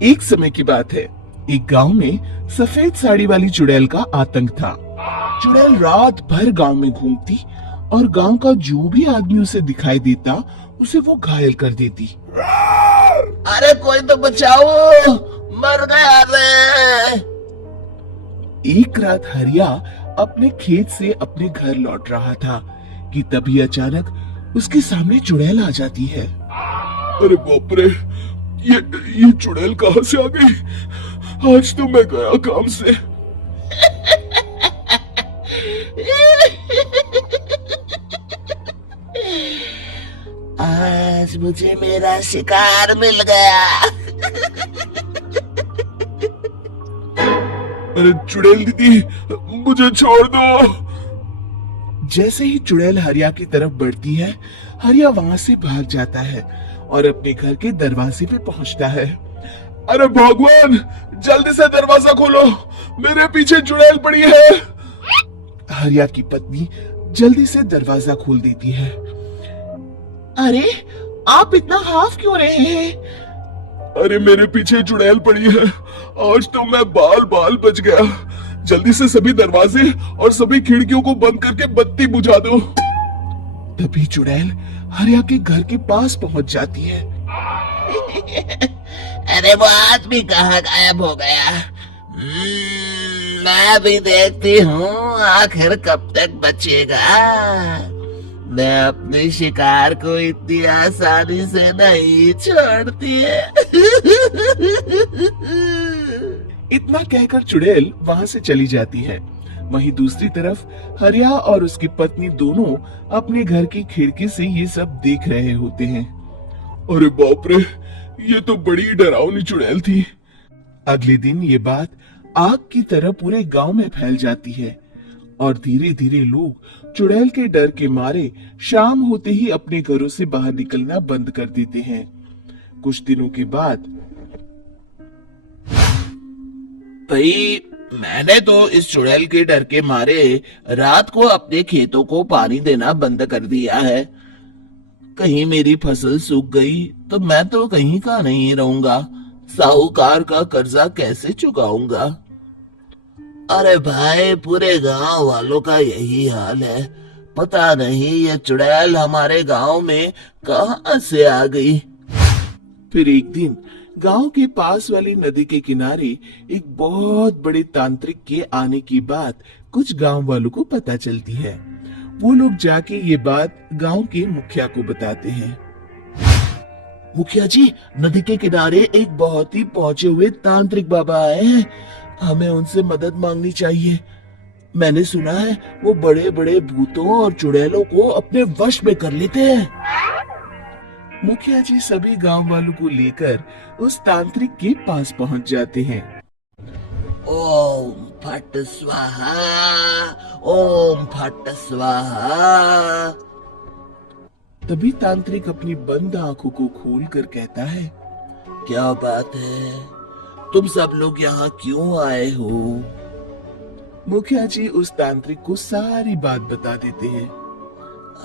एक समय की बात है, एक गांव में सफेद साड़ी वाली चुड़ैल का आतंक था। चुड़ैल रात भर गांव में घूमती और गांव का जो भी आदमी उसे दिखाई देता उसे वो घायल कर देती। अरे कोई तो बचाओ, मर गया रे। एक रात हरिया अपने खेत से अपने घर लौट रहा था कि तभी अचानक उसके सामने चुड़ैल आ जाती है। अरे बाप रे, ये चुड़ैल कहां से आ गई? आज तो मैं गया काम से। आज मुझे मेरा शिकार मिल गया। अरे चुड़ैल दीदी, मुझे छोड़ दो। जैसे ही चुड़ैल हरिया की तरफ बढ़ती है, हरिया वहां से भाग जाता है और अपने घर के दरवाजे पे पहुंचता है। अरे भगवान, जल्दी से दरवाजा खोलो, मेरे पीछे चुड़ैल पड़ी है। हरिया की पत्नी जल्दी से दरवाजा खोल देती है। अरे आप इतना हाफ क्यों रहे हैं? अरे मेरे पीछे चुड़ैल पड़ी है, आज तो मैं बाल बाल बच गया। जल्दी से सभी दरवाजे और सभी खिड़कियों को बंद करके बत्ती बुझा दो। तभी चुड़ैल हरिया के घर के पास पहुंच जाती है। अरे वो आदमी कहाँ गायब हो गया? मैं भी देखती हूँ आखिर कब तक बचेगा। मैं अपने शिकार को इतनी आसानी से नहीं छोड़ती है। इतना कहकर चुड़ैल वहां से चली जाती है। वहीं दूसरी तरफ हरिया और उसकी पत्नी दोनों अपने घर की खिड़की से ये सब देख रहे होते हैं। अरे बाप रे, ये तो बड़ी डरावनी चुड़ैल थी। अगले दिन ये बात आग की तरह पूरे गांव में फैल जाती है और धीरे धीरे लोग चुड़ैल के डर के मारे शाम होते ही अपने घरों से बाहर निकलना बंद कर देते हैं। कुछ दिनों के बाद, भाई मैंने तो इस चुड़ैल के डर के मारे रात को अपने खेतों को पानी देना बंद कर दिया है। कहीं मेरी फसल सूख गई तो मैं तो कहीं का नहीं रहूंगा। साहूकार का कर्जा कैसे चुकाऊंगा? अरे भाई, पूरे गांव वालों का यही हाल है। पता नहीं ये चुड़ैल हमारे गांव में कहां से आ गई। फिर एक दिन गांव के पास वाली नदी के किनारे एक बहुत बड़े तांत्रिक के आने की बात कुछ गांव वालों को पता चलती है। वो लोग जाके ये बात गांव के मुखिया को बताते हैं। मुखिया जी, नदी के किनारे एक बहुत ही पहुंचे हुए तांत्रिक बाबा आए हैं, हमें उनसे मदद मांगनी चाहिए। मैंने सुना है वो बड़े बड़े भूतों और चुड़ैलों को अपने वश में कर लेते हैं। मुखिया जी सभी गांव वालों को लेकर उस तांत्रिक के पास पहुंच जाते हैं। ओम फट स्वाहा, ओम फट स्वाहा। तभी तांत्रिक अपनी बंद आंखों को खोलकर कहता है, क्या बात है? तुम सब लोग यहाँ क्यों आए हो? मुखिया जी उस तांत्रिक को सारी बात बता देते हैं।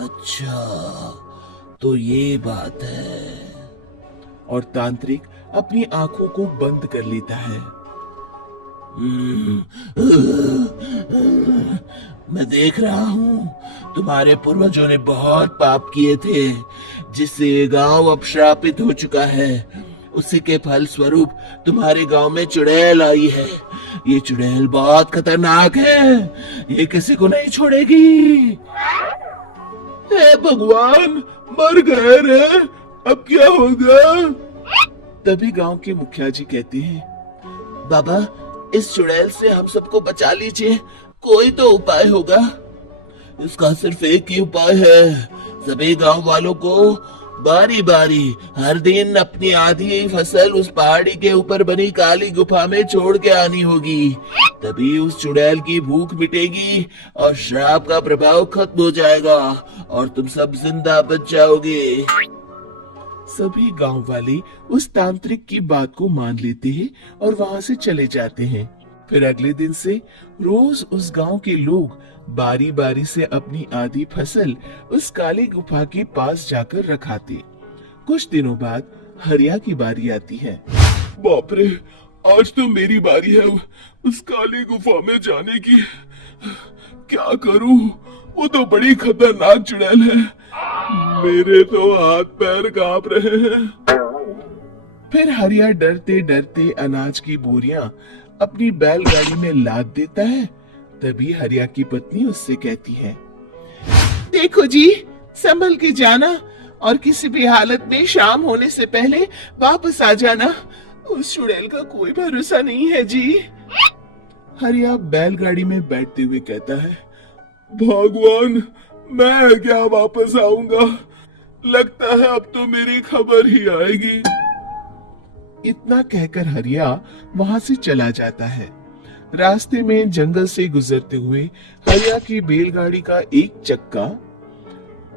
अच्छा, तो ये बात है। और तांत्रिक अपनी आंखों को बंद कर लेता है। मैं देख रहा हूँ तुम्हारे पूर्वजों ने बहुत पाप किए थे, जिससे ये गांव अब श्रापित हो चुका है। उसी के फल स्वरूप तुम्हारे गांव में चुड़ैल आई है। ये चुड़ैल बहुत खतरनाक है, ये किसी को नहीं छोड़ेगी। हे भगवान, मर गए रे, अब क्या होगा? तभी गांव के मुखिया जी कहते हैं, बाबा, इस चुड़ैल से हम सबको बचा लीजिए, कोई तो उपाय होगा। इसका सिर्फ एक ही उपाय है, सभी गांव वालों को बारी बारी हर दिन अपनी आधी फसल उस पहाड़ी के ऊपर बनी काली गुफा में छोड़ के आनी होगी। तभी उस चुड़ैल की भूख मिटेगी और श्राप का प्रभाव खत्म हो जाएगा और तुम सब जिंदा बच जाओगे। सभी गांव वाले उस तांत्रिक की बात को मान लेते हैं और वहां से चले जाते हैं। फिर अगले दिन से रोज उस गांव के लोग बारी बारी से अपनी आधी फसल उस काली गुफा के पास जाकर रखाते। कुछ दिनों बाद हरिया की बारी आती है। बाप रे, आज तो मेरी बारी है उस काली गुफा में जाने की। क्या करूं? वो तो बड़ी खतरनाक चुड़ैल है। मेरे तो हाथ पैर कांप रहे हैं। फिर हरिया डरते डरते अनाज की बोरियां अपनी बैलगाड़ी में लाद देता है। तभी हरिया की पत्नी उससे कहती है, देखो जी, संभल के जाना और किसी भी हालत में शाम होने से पहले वापस आ जाना। उस चुड़ैल का कोई भरोसा नहीं है जी। हरिया बैलगाड़ी में बैठते हुए कहता है, भगवान, मैं क्या वापस आऊंगा? लगता है अब तो मेरी खबर ही आएगी। इतना कहकर हरिया वहां से चला जाता है। रास्ते में जंगल से गुजरते हुए हरिया की बैलगाड़ी का एक चक्का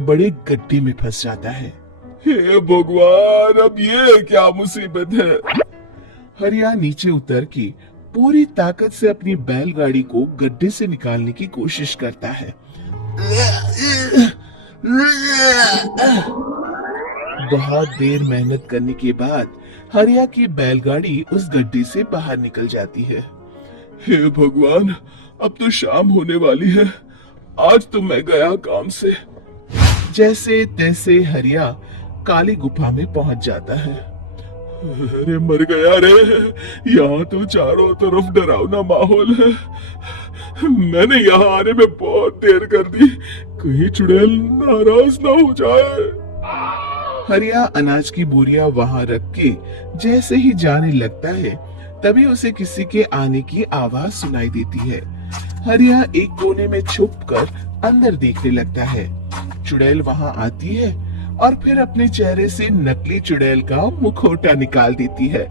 बड़े गड्ढे में फंस जाता है। हे भगवान, अब ये क्या मुसीबत है? हरिया नीचे उतर के पूरी ताकत से अपनी बैलगाड़ी को गड्ढे से निकालने की कोशिश करता है। बहुत देर मेहनत करने के बाद हरिया की बैलगाड़ी उस गड्ढे से बाहर निकल जाती है। हे भगवान, अब तो शाम होने वाली है। आज तो मैं गया काम से। जैसे तैसे हरिया काली गुफा में पहुंच जाता है। अरे मर गया रे, यहाँ तो चारों तरफ डरावना माहौल है। मैंने यहाँ आने में बहुत देर कर दी, कहीं चुड़ैल नाराज ना हो जाए। हरिया अनाज की बोरियां वहां रख के जैसे ही जाने लगता है, तभी उसे किसी के आने की आवाज सुनाई देती है। हरिया एक कोने में छुपकर अंदर देखने लगता है। चुड़ैल वहां आती है और फिर अपने चेहरे से नकली चुड़ैल का मुखौटा निकाल देती है।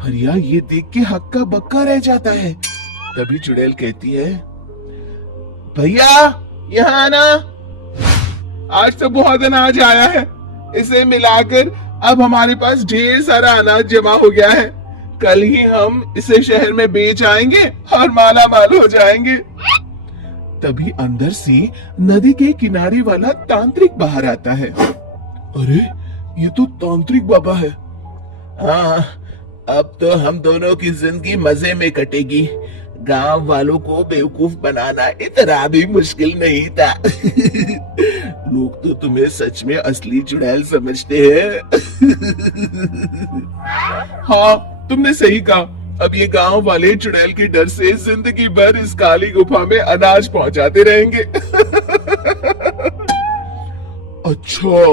हरिया ये देख के हक्का बक्का रह जाता है। तभी चुड़ैल कहती है, भैया यहाँ आना, आज तो बहुत अनाज आया है। इसे मिलाकर अब हमारे पास ढेर सारा अनाज जमा हो गया है। कल ही हम इसे शहर में बेच आएंगे और माला माल हो जाएंगे। तभी अंदर से नदी के किनारे वाला तांत्रिक बाहर आता है। अरे, ये तो तांत्रिक बाबा है। हाँ, अब तो हम दोनों की जिंदगी मजे में कटेगी। गांव वालों को बेवकूफ बनाना इतना भी मुश्किल नहीं था। लोग तो तुम्हें सच में असली चुड़ैल समझते हैं। हाँ, तुमने सही कहा। अब ये गांव वाले चुड़ैल के डर से जिंदगी भर इस काली गुफा में अनाज पहुंचाते रहेंगे। अच्छा,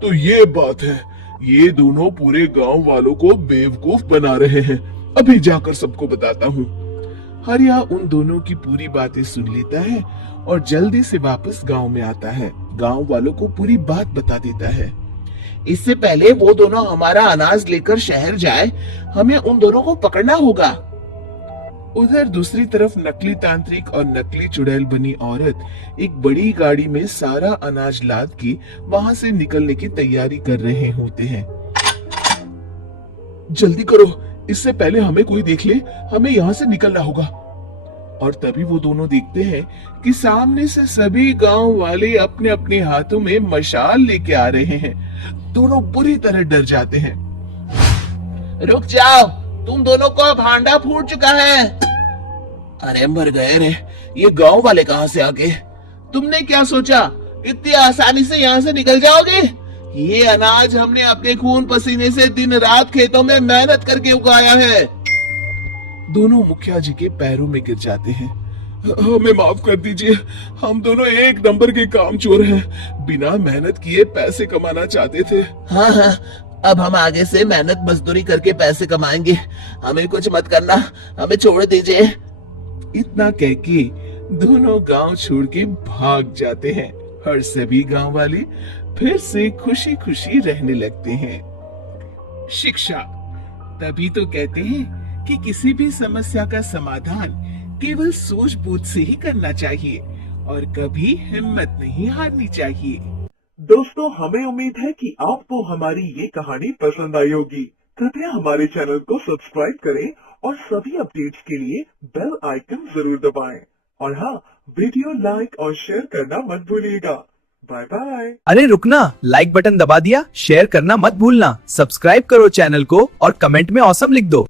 तो ये बात है। ये दोनों पूरे गांव वालों को बेवकूफ बना रहे हैं। अभी जाकर सबको बताता हूँ। हरिया उन दोनों की पूरी बातें सुन लेता है और जल्दी से वापस गांव में आता है। गांव वालों को पूरी बात बता देता है। इससे पहले वो दोनों हमारा अनाज लेकर शहर जाए, हमें उन दोनों को पकड़ना होगा। उधर दूसरी तरफ नकली तांत्रिक और नकली चुड़ैल बनी औरत एक बड़ी गाड़ी में सारा अनाज लाद के वहां से निकलने की तैयारी कर रहे होते हैं। जल्दी करो, इससे पहले हमें कोई देख ले, हमें यहाँ से निकलना होगा। और तभी वो दोनों देखते हैं कि सामने से सभी गांव वाले अपने अपने हाथों में मशाल लेके आ रहे हैं। दोनों बुरी तरह डर जाते हैं। रुक जाओ, तुम दोनों को भांडा फूट चुका है। अरे मर गए रे, ये गांव वाले कहां से आ गए? तुमने क्या सोचा इतनी आसानी से यहाँ से निकल जाओगे? ये अनाज हमने अपने खून पसीने से दिन रात खेतों में मेहनत करके उगाया है। दोनों मुखिया जी के पैरों में गिर जाते हैं। हमें माफ कर दीजिए, हम दोनों एक नंबर के कामचोर हैं। बिना मेहनत किए पैसे कमाना चाहते थे। हाँ हाँ, अब हम आगे से मेहनत मजदूरी करके पैसे कमाएंगे। हमें कुछ मत करना, हमें छोड़ दीजिए। इतना कह के दोनों गांव छोड़ के भाग जाते हैं और सभी गांव वाले फिर से खुशी खुशी रहने लगते हैं। शिक्षा, तभी तो कहते हैं कि किसी भी समस्या का समाधान केवल सूझबूझ से ही करना चाहिए और कभी हिम्मत नहीं हारनी चाहिए। दोस्तों, हमें उम्मीद है कि आपको हमारी ये कहानी पसंद आई होगी। कृपया हमारे चैनल को सब्सक्राइब करें और सभी अपडेट्स के लिए बेल आइकन जरूर दबाएं। और हाँ, वीडियो लाइक और शेयर करना मत भूलिएगा। Bye bye. अरे रुकना, लाइक बटन दबा दिया, शेयर करना मत भूलना, सब्सक्राइब करो चैनल को और कमेंट में ऑसम लिख दो।